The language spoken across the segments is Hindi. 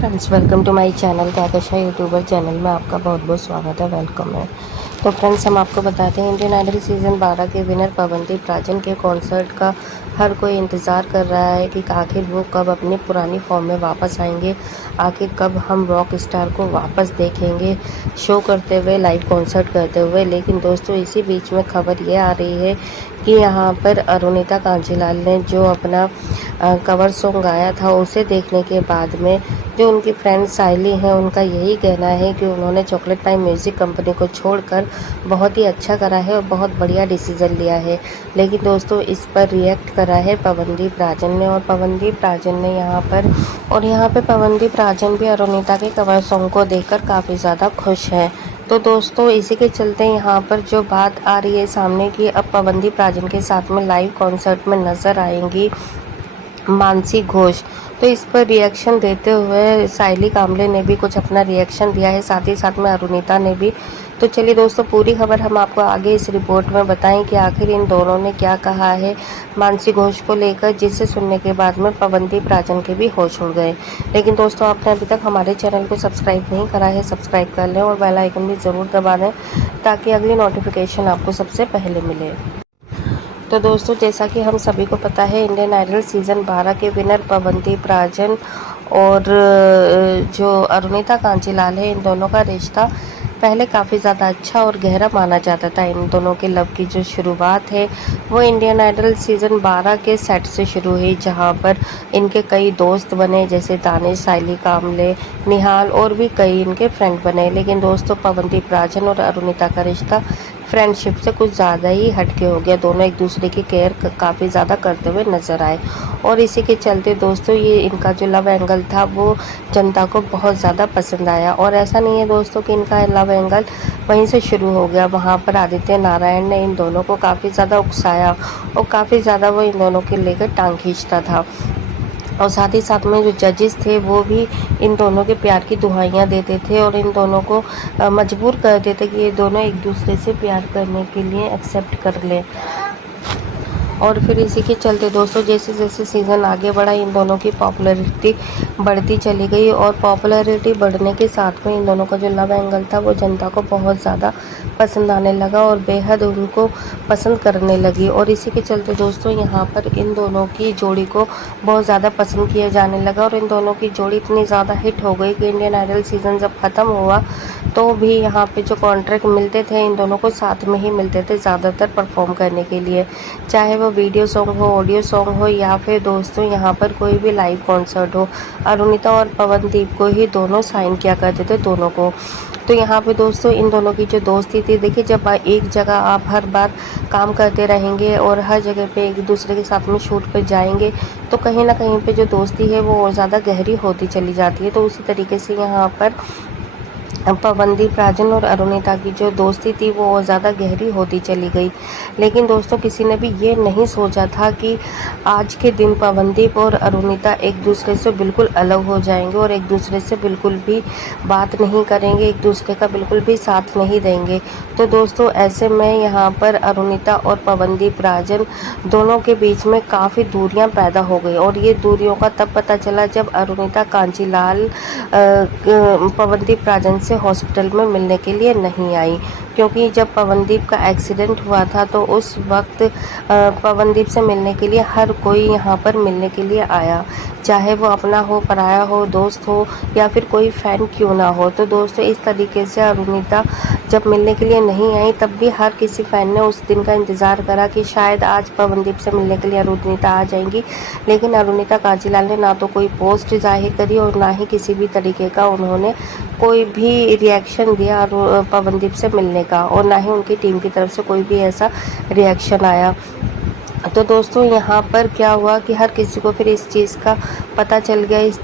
Friends, welcome to my channel Kahkasha YouTuber channel में आपका बहुत बहुत स्वागत है, वेलकम है। तो फ्रेंड्स, हम आपको बताते हैं इंडियन आइडल सीज़न 12 के विनर पवनदीप राजन के कॉन्सर्ट का हर कोई इंतज़ार कर रहा है कि आखिर वो कब अपनी पुरानी फॉर्म में वापस आएंगे, आखिर कब हम रॉक स्टार को वापस देखेंगे शो करते हुए, लाइव कॉन्सर्ट करते हुए। लेकिन दोस्तों, इसी बीच में खबर ये आ रही है कि यहाँ पर अरुणिता कांजीलाल ने जो अपना कवर सॉन्ग गाया था, उसे देखने के बाद में जो उनकी फ्रेंड साइली हैं, उनका यही कहना है कि उन्होंने चॉकलेट पाई म्यूज़िक कंपनी को छोड़कर बहुत ही अच्छा करा है और बहुत बढ़िया डिसीज़न लिया है। लेकिन दोस्तों, इस पर रिएक्ट करा है पवनदीप राजन ने, और पवनदीप राजन ने यहाँ पे पवनदीप राजन भी अरुणिता के कवर सॉन्ग को देखकर काफ़ी ज़्यादा खुश हैं। तो दोस्तों, इसी के चलते यहाँ पर जो बात आ रही है सामने कि अब पवनदीप राजन के साथ में लाइव कॉन्सर्ट में नज़र आएंगी मानसी घोष। तो इस पर रिएक्शन देते हुए साइली कामले ने भी कुछ अपना रिएक्शन दिया है, साथ ही साथ में अरुणिता ने भी। तो चलिए दोस्तों, पूरी खबर हम आपको आगे इस रिपोर्ट में बताएं कि आखिर इन दोनों ने क्या कहा है मानसी घोष को लेकर, जिसे सुनने के बाद में पवनदीप राजन के भी होश उड़ गए। लेकिन दोस्तों, आपने अभी तक हमारे चैनल को सब्सक्राइब नहीं करा है, सब्सक्राइब कर लें और बेल आइकन भी ज़रूर दबा दें ताकि अगली नोटिफिकेशन आपको सबसे पहले मिले। तो दोस्तों, जैसा कि हम सभी को पता है, इंडियन आइडल सीज़न 12 के विनर पवनदीप राजन और जो अरुणिता कांजीलाल है, इन दोनों का रिश्ता पहले काफ़ी ज़्यादा अच्छा और गहरा माना जाता था। इन दोनों के लव की जो शुरुआत है वो इंडियन आइडल सीज़न 12 के सेट से शुरू हुई, जहां पर इनके कई दोस्त बने, जैसे दानिश, साइली कामले, निहाल और भी कई इनके फ्रेंड बने। लेकिन दोस्तों, पवनदीप राजन और अरुणिता का रिश्ता फ्रेंडशिप से कुछ ज़्यादा ही हटके हो गया। दोनों एक दूसरे की केयर काफ़ी ज़्यादा करते हुए नज़र आए, और इसी के चलते दोस्तों, ये इनका जो लव एंगल था वो जनता को बहुत ज़्यादा पसंद आया। और ऐसा नहीं है दोस्तों कि इनका लव एंगल वहीं से शुरू हो गया, वहाँ पर आदित्य नारायण ने इन दोनों को काफ़ी ज़्यादा उकसाया और काफ़ी ज़्यादा वो इन दोनों के लेकर टांग खींचता था। और साथ ही साथ में जो जजेस थे वो भी इन दोनों के प्यार की दुहाइयाँ देते थे और इन दोनों को मजबूर करते थे कि ये दोनों एक दूसरे से प्यार करने के लिए एक्सेप्ट कर लें। और फिर इसी के चलते दोस्तों, जैसे जैसे सीज़न आगे बढ़ा, इन दोनों की पॉपुलैरिटी बढ़ती चली गई, और पॉपुलैरिटी बढ़ने के साथ में इन दोनों का जो लव एंगल था वो जनता को बहुत ज़्यादा पसंद आने लगा और बेहद उनको पसंद करने लगी। और इसी के चलते दोस्तों, यहाँ पर इन दोनों की जोड़ी को बहुत ज़्यादा पसंद किया जाने लगा, और इन दोनों की जोड़ी इतनी ज़्यादा हिट हो गई कि इंडियन आइडल सीज़न जब ख़त्म हुआ तो भी यहाँ पे जो कॉन्ट्रैक्ट मिलते थे, इन दोनों को साथ में ही मिलते थे ज़्यादातर परफॉर्म करने के लिए, चाहे वो वीडियो सॉन्ग हो, ऑडियो सॉन्ग हो, या फिर दोस्तों यहाँ पर कोई भी लाइव कॉन्सर्ट हो। अरुणिता और पवनदीप को ही दोनों साइन किया करते थे, दोनों को। तो यहाँ पे दोस्तों, इन दोनों की जो दोस्ती थी, देखिए, जब एक जगह आप हर बार काम करते रहेंगे और हर जगह पे एक दूसरे के साथ में शूट पर जाएंगे, तो कहीं ना कहीं पे जो दोस्ती है वो और ज़्यादा गहरी होती चली जाती है। तो उसी तरीके से यहाँ पर पवनदीप राजन और अरुणिता की जो दोस्ती थी वो और ज़्यादा गहरी होती चली गई। लेकिन दोस्तों, किसी ने भी ये नहीं सोचा था कि आज के दिन पवनदीप और अरुणिता एक दूसरे से बिल्कुल अलग हो जाएंगे और एक दूसरे से बिल्कुल भी बात नहीं करेंगे, एक दूसरे का बिल्कुल भी साथ नहीं देंगे। तो दोस्तों, ऐसे में यहाँ पर अरुणिता और पवनदीप राजन दोनों के बीच में काफ़ी दूरियाँ पैदा हो गई, और ये दूरियों का तब पता चला जब अरुणिता कांजीलाल पवनदीप राजन से हॉस्पिटल में मिलने के लिए नहीं आई। क्योंकि जब पवनदीप का एक्सीडेंट हुआ था तो उस वक्त पवनदीप से मिलने के लिए हर कोई यहाँ पर मिलने के लिए आया, चाहे वो अपना हो, पराया हो, दोस्त हो, या फिर कोई फ़ैन क्यों ना हो। तो दोस्तों, इस तरीके से अरुणिता जब मिलने के लिए नहीं आई, तब भी हर किसी फ़ैन ने उस दिन का इंतज़ार करा कि शायद आज पवनदीप से मिलने के लिए अरुणिता आ जाएंगी। लेकिन अरुणिता कांजीलाल ने ना तो कोई पोस्ट जाहिर करी और ना ही किसी भी तरीके का उन्होंने कोई भी रिएक्शन दिया पवनदीप से मिलने का, और ना ही उनकी टीम की तरफ से कोई भी ऐसा रिएक्शन आया। तो दोस्तों, यहाँ पर क्या हुआ कि हर किसी को फिर इस चीज़ का पता चल गया, इस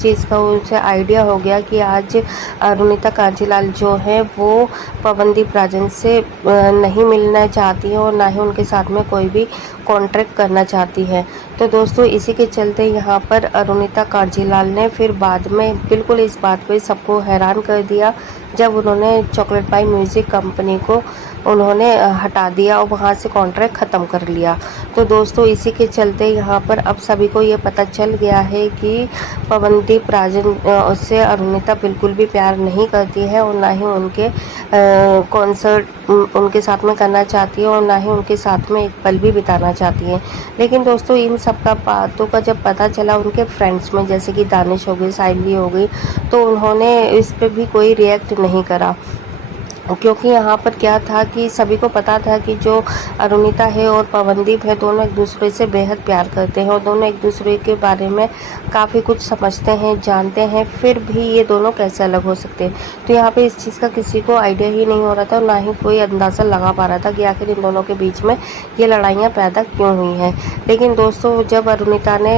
चीज़ का उनसे आइडिया हो गया कि आज अरुणिता कांजीलाल जो है वो पवनदीप राजन से नहीं मिलना चाहती है और ना ही उनके साथ में कोई भी कॉन्ट्रैक्ट करना चाहती है। तो दोस्तों, इसी के चलते यहाँ पर अरुणिता कांजीलाल ने फिर बाद में बिल्कुल इस बात पे सबको हैरान कर दिया जब उन्होंने चॉकलेट पाई म्यूज़िक कंपनी को उन्होंने हटा दिया और वहाँ से कॉन्ट्रैक्ट ख़त्म कर लिया। तो दोस्तों इसी के चलते यहाँ पर अब सभी को ये पता चल गया है कि पवनदीप राजन से अरुणिता बिल्कुल भी प्यार नहीं करती है और ना ही उनके कॉन्सर्ट उनके साथ में करना चाहती है और ना ही उनके साथ में एक पल भी बिताना चाहती है। लेकिन दोस्तों इन सब का बातों का जब पता चला उनके फ्रेंड्स में, जैसे कि दानिश हो गई, साइली हो गई, तो उन्होंने इस पे भी कोई रिएक्ट नहीं करा, क्योंकि यहाँ पर क्या था कि सभी को पता था कि जो अरुणिता है और पवनदीप है दोनों एक दूसरे से बेहद प्यार करते हैं और दोनों एक दूसरे के बारे में काफ़ी कुछ समझते हैं, जानते हैं, फिर भी ये दोनों कैसे अलग हो सकते हैं। तो यहाँ पे इस चीज़ का किसी को आइडिया ही नहीं हो रहा था और ना ही कोई अंदाज़ा लगा पा रहा था कि आखिर इन दोनों के बीच में ये लड़ाइयाँ पैदा क्यों हुई हैं। लेकिन दोस्तों जब अरुणिता ने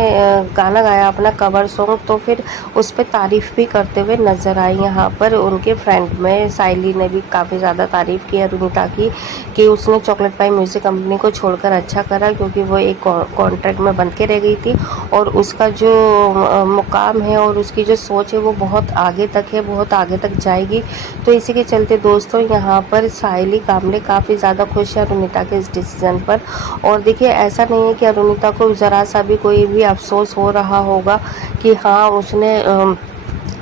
गाना गाया अपना कवर सॉन्ग, तो फिर उस पर तारीफ़ भी करते हुए नज़र आई यहाँ पर उनके फ्रेंड में। साइली ने भी काफ़ी ज़्यादा तारीफ़ की अरुणिता की कि उसने चॉकलेट पाई म्यूज़िक कंपनी को छोड़कर अच्छा करा, क्योंकि वो एक कॉन्ट्रैक्ट में बंध के रह गई थी और उसका जो मुकाम है और उसकी जो सोच है वो बहुत आगे तक है, बहुत आगे तक जाएगी। तो इसी के चलते दोस्तों यहाँ पर साइली कामले काफ़ी ज़्यादा खुश है अरुणिता के इस डिसीज़न पर। और देखिए ऐसा नहीं है कि अरुणिता को ज़रा सा भी कोई भी अफसोस हो रहा होगा कि हाँ उसने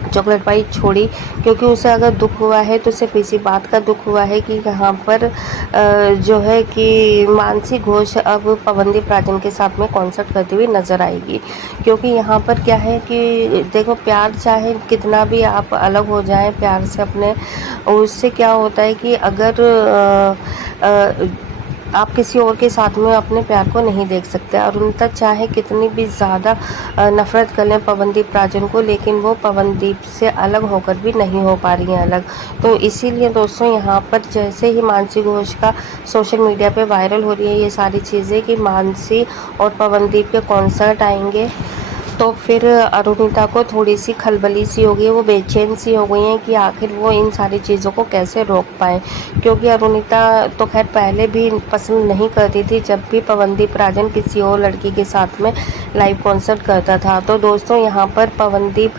चॉकलेट पाई छोड़ी, क्योंकि उसे अगर दुख हुआ है तो सिर्फ इसी बात का दुख हुआ है कि यहाँ पर जो है कि मानसी घोष अब पवनदीप राजन के साथ में कॉन्सर्ट करती हुई नज़र आएगी। क्योंकि यहाँ पर क्या है कि देखो प्यार चाहे कितना भी आप अलग हो जाएं प्यार से अपने, उससे क्या होता है कि अगर आप किसी और के साथ में अपने प्यार को नहीं देख सकते। अरुणिता चाहे कितनी भी ज़्यादा नफ़रत कर लें पवनदीप राजन को, लेकिन वो पवनदीप से अलग होकर भी नहीं हो पा रही हैं अलग। तो इसीलिए दोस्तों यहाँ पर जैसे ही मानसी घोष का सोशल मीडिया पे वायरल हो रही है ये सारी चीज़ें कि मानसी और पवनदीप के कॉन्सर्ट आएंगे, तो फिर अरुणिता को थोड़ी सी खलबली सी हो गई है, वो बेचैन सी हो गई हैं कि आखिर वो इन सारी चीज़ों को कैसे रोक पाएँ। क्योंकि अरुणिता तो खैर पहले भी पसंद नहीं करती थी जब भी पवनदीप राजन किसी और लड़की के साथ में लाइव कॉन्सर्ट करता था। तो दोस्तों यहाँ पर पवनदीप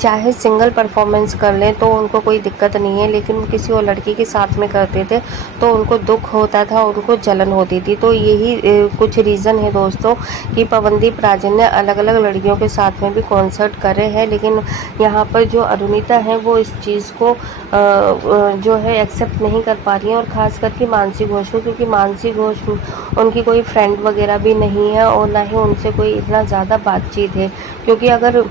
चाहे सिंगल परफॉर्मेंस कर लें तो उनको कोई दिक्कत नहीं है, लेकिन किसी और लड़की के साथ में करते थे तो उनको दुख होता था, उनको जलन होती थी। तो यही कुछ रीज़न है दोस्तों कि पवनदीप राजन ने अलग अलग लड़कियों के साथ में भी कॉन्सर्ट करे हैं, लेकिन यहाँ पर जो अरुणिता है वो इस चीज़ को जो है एक्सेप्ट नहीं कर पा रही हैं, और ख़ास करके मानसी घोष को, क्योंकि मानसी घोष उनकी कोई फ्रेंड वगैरह भी नहीं है और ना ही उनसे कोई इतना ज़्यादा बातचीत है। क्योंकि अगर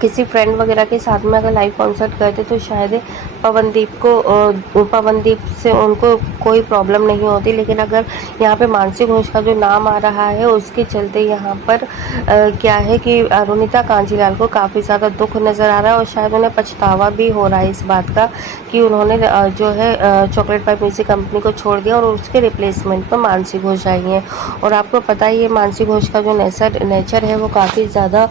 किसी फ्रेंड वगैरह के साथ में अगर लाइव कॉन्सर्ट करते तो शायद पवनदीप से उनको कोई प्रॉब्लम नहीं होती। लेकिन अगर यहाँ पे मानसी घोष का जो नाम आ रहा है उसके चलते यहाँ पर क्या है कि अरुणिता कांजीलाल को काफ़ी ज़्यादा दुख नज़र आ रहा है और शायद उन्हें पछतावा भी हो रहा है इस बात का कि उन्होंने जो है चॉकलेट पाई म्यूज़िक कंपनी को छोड़ दिया और उसके रिप्लेसमेंट पर मानसी घोष आई हैं। और आपको पता ही है मानसी घोष का जो नेचर है वो काफ़ी ज़्यादा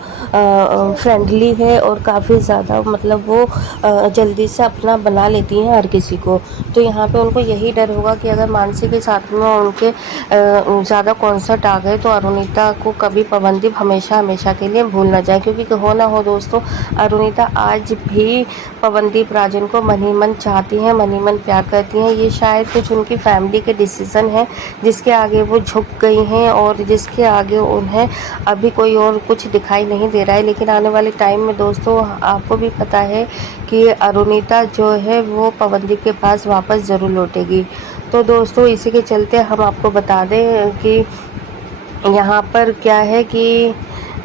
फ्रेंडली है और काफ़ी ज़्यादा मतलब वो जल्दी से अपना बना लेती हैं हर किसी को। तो यहाँ पे उनको यही डर होगा कि अगर मानसी के साथ में उनके ज़्यादा कॉन्सर्ट आ गए तो अरुणिता को कभी पवनदीप हमेशा हमेशा के लिए भूल ना जाए। क्योंकि हो ना हो दोस्तों अरुणिता आज भी पवनदीप राजन को मन ही मन चाहती हैं, मन ही मन प्यार करती हैं। ये शायद कुछ उनकी फैमिली के डिसीज़न है जिसके आगे वो झुक गई हैं और जिसके आगे उन्हें अभी कोई और कुछ दिखाई नहीं दे रहा है। लेकिन आने वाले टाइम में दोस्तों आपको भी पता है कि अरुणिता जो है वो पवनदीप के पास वापस ज़रूर लौटेगी। तो दोस्तों इसी के चलते हम आपको बता दें कि यहाँ पर क्या है कि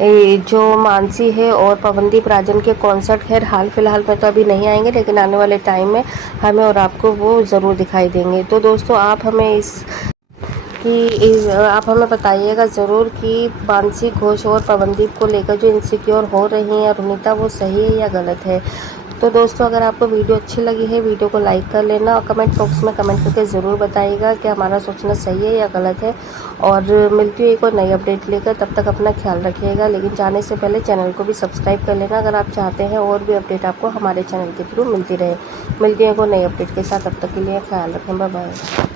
जो मानसी है और पवनदीप राजन के कॉन्सर्ट खैर हाल फिलहाल में तो अभी नहीं आएंगे, लेकिन आने वाले टाइम में हमें और आपको वो ज़रूर दिखाई देंगे। तो दोस्तों आप हमें बताइएगा ज़रूर कि मानसी घोष और पवनदीप को लेकर जो इनसिक्योर हो रही हैं अरुणिता वो सही है या गलत है। तो दोस्तों अगर आपको वीडियो अच्छी लगी है वीडियो को लाइक कर लेना और कमेंट बॉक्स में कमेंट करके ज़रूर बताइएगा कि हमारा सोचना सही है या गलत है। और मिलती हुई कोई नई अपडेट लेकर, तब तक अपना ख्याल रखिएगा। लेकिन जाने से पहले चैनल को भी सब्सक्राइब कर लेना अगर आप चाहते हैं और भी अपडेट आपको हमारे चैनल के थ्रू मिलती रहे। मिलती है कोई नई अपडेट के साथ, तब तक के लिए ख्याल रखें। Bye bye.